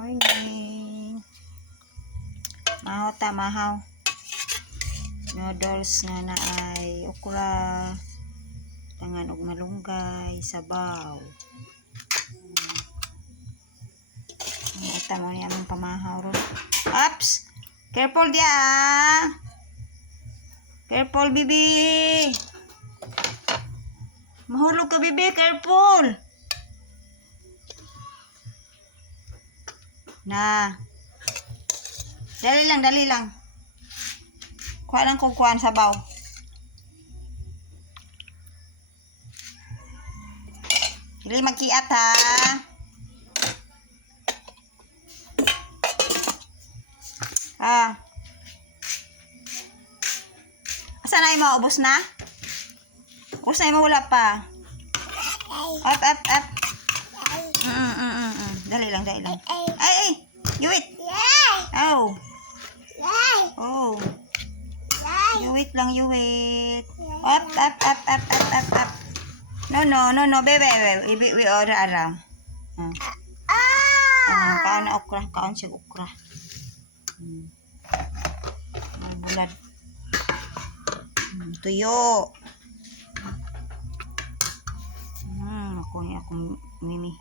Morning. Mahaw ta, mahaw. Noodles nga na ay okra, tangan og malunggay, sabaw. Ito mo niya aming pamahaw ron. Ups! Careful dia! Careful, bibi! Mahulog ka, bibi! Careful! Na. Dali lang, dali lang. Kuha lang kung kuhaan sabaw. Dili magkiat ha. Asa na mo? Ubos na? Ubos na mo, wala pa. Up. Dali lang, dali lang. Ay! You wait! Oh! Oh! You wait lang, you wait. Up. No, bebe. We order around. Kaon na okra, kaon siya okra. May bulad. Tuyo. Ako niya akong mimi.